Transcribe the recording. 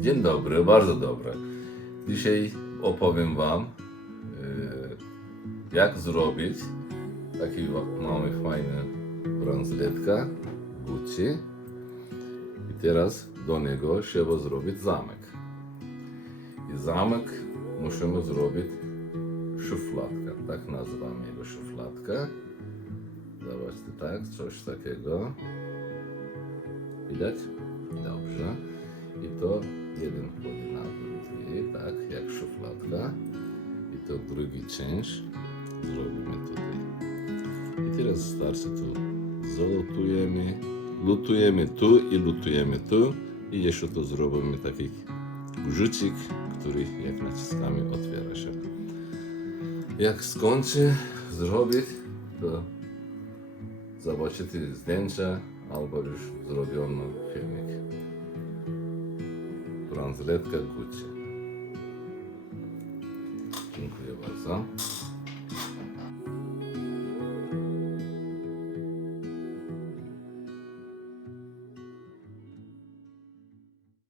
Dzień dobry, bardzo dobre. Dzisiaj opowiem Wam, yy, jak zrobić taki mamy fajny bransoletka Gucci. I teraz do niego trzeba zrobić zamek. I zamek musimy zrobić szufladkę, tak nazywamy jego szufladkę. Zobaczcie, tak, coś takiego. Widać? Dobrze. I to jeden na drugi, tak, jak szufladka. I to drugi część zrobimy tutaj. I teraz starczy tu. Zalutujemy, lutujemy tu i lutujemy tu. I jeszcze tu zrobimy taki guziczek, który jak naciskamy otwiera się. Jak skończy zrobić, to zobaczycie zdjęcia albo już zrobiony filmik. Bransoletka Gucci. Dziękuję bardzo.